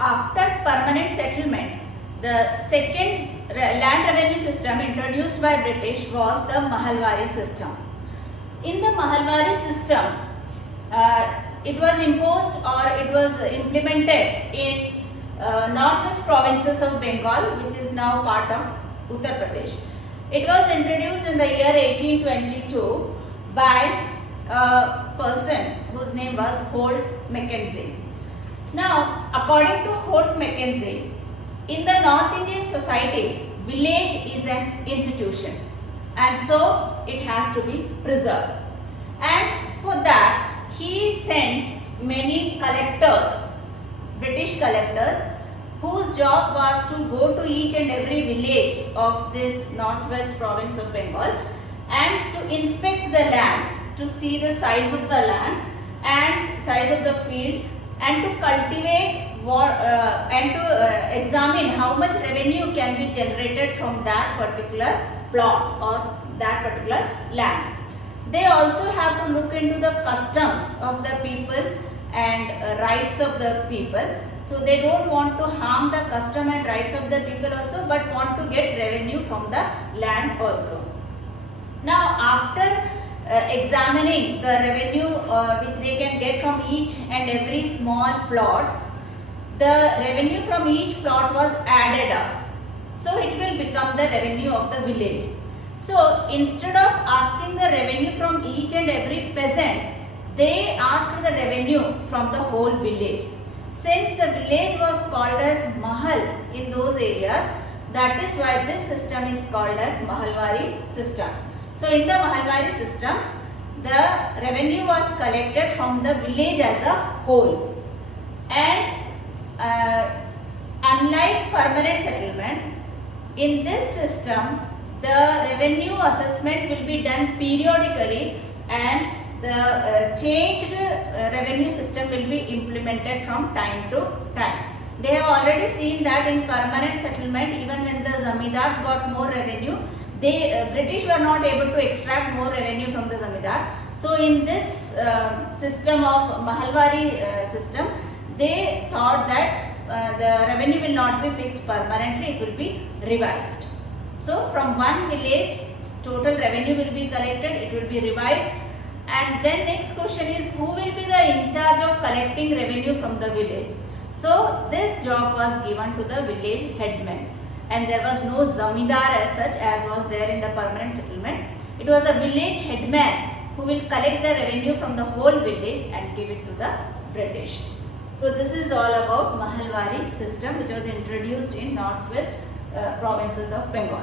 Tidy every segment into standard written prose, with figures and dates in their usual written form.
after permanent settlement, the second land revenue system introduced by British was the Mahalwari system. In the Mahalwari system, it was imposed or it was implemented in northwest provinces of Bengal, which is now part of Uttar Pradesh. It was introduced in the year 1822 by a person whose name was Holt Mackenzie. Now, according to Holt Mackenzie, in the North Indian society, village is an institution and so it has to be preserved. And for that, he sent many collectors, British collectors, whose job was to go to each and every village of this northwest province of Bengal and to inspect the land, to see the size of the land and size of the field, and to cultivate and to examine how much revenue can be generated from that particular plot or that particular land. They also have to look into the customs of the people and rights of the people. So they don't want to harm the custom and rights of the people also, but want to get revenue from the land also. Now, after examining the revenue which they can get from each and every small plots, the revenue from each plot was added up. So it will become the revenue of the village. So instead of asking the revenue from each and every peasant, they asked the revenue from the whole village. Since the village was called as Mahal in those areas, that is why this system is called as Mahalwari system. So in the Mahalwari system, the revenue was collected from the village as a whole. And unlike permanent settlement, in this system, the revenue assessment will be done periodically and the changed revenue system will be implemented from time to time. They have already seen that in permanent settlement, even when the zamindars got more revenue, British were not able to extract more revenue from the zamindar. So in this system of Mahalwari system, they thought that the revenue will not be fixed permanently, it will be revised. So from one village, total revenue will be collected, it will be revised. And then next question is, who will be the in charge of collecting revenue from the village? So this job was given to the village headman, and there was no zamindar as such as was there in the permanent settlement. It was the village headman who will collect the revenue from the whole village and give it to the British. So this is all about Mahalwari system, which was introduced in northwest provinces of Bengal.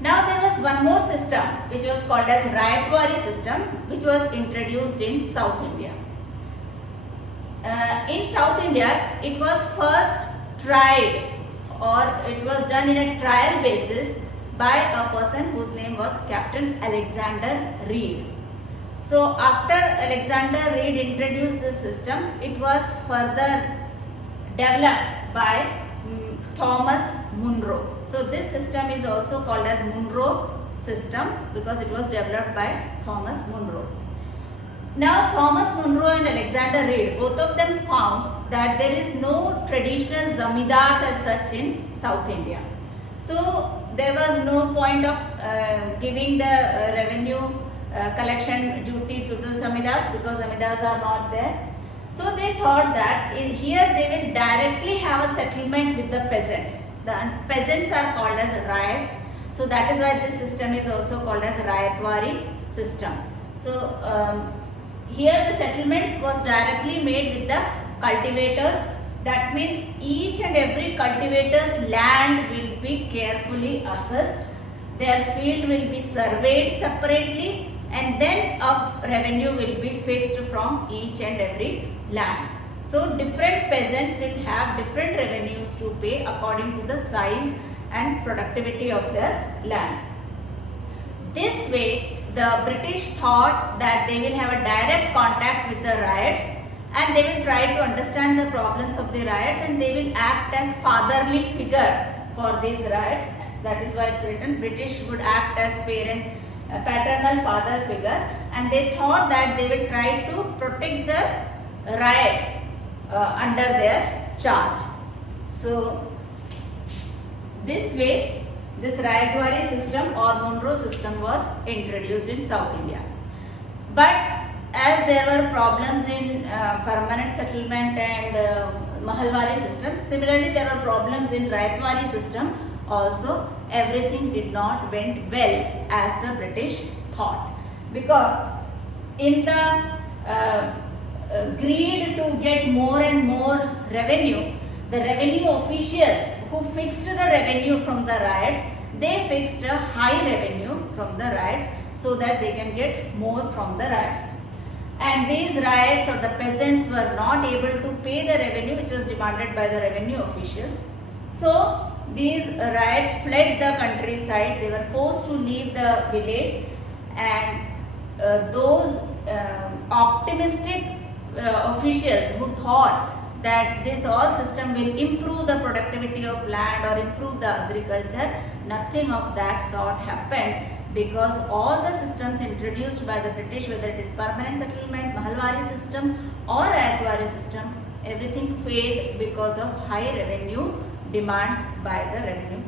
Now there was one more system which was called as Rayatwari system, which was introduced in South India. In South India, it was first tried, or it was done in a trial basis by a person whose name was Captain Alexander Reid. So after Alexander Reid introduced this system, it was further developed by Thomas Munro. So this system is also called as Munro system because it was developed by Thomas Munro. Now Thomas Munro and Alexander Reid, both of them found that there is no traditional zamindars as such in South India. So there was no point of giving the revenue collection duty to the zamindars because zamindars are not there. So they thought that here they will directly have a settlement with the peasants. The peasants are called as ryots. So that is why this system is also called as Rayatwari system. So here the settlement was directly made with the cultivators. That means each and every cultivator's land will be carefully assessed. Their field will be surveyed separately, and then a revenue will be fixed from each and every land. So different peasants will have different revenues to pay according to the size and productivity of their land. This way, the British thought that they will have a direct contact with the ryots and they will try to understand the problems of the ryots and they will act as fatherly figure for these ryots. That is why it's written British would act as paternal father figure, and they thought that they will try to protect the ryots under their charge. So this way, this Rayatwari system or Monroe system was introduced in South India. But as there were problems in permanent settlement and Mahalwari system, similarly there were problems in Rayatwari system also. Everything did not went well as the British thought, because in the greed to get more and more revenue, the revenue officials who fixed the revenue from the riots, they fixed a high revenue from the riots so that they can get more from the riots. And these riots or the peasants were not able to pay the revenue which was demanded by the revenue officials. So these riots fled the countryside. They were forced to leave the village, and those optimistic officials who thought that this all system will improve the productivity of land or improve the agriculture, nothing of that sort happened, because all the systems introduced by the British, whether it is permanent settlement, Mahalwari system or Rayatwari system, everything failed because of high revenue demand by the revenue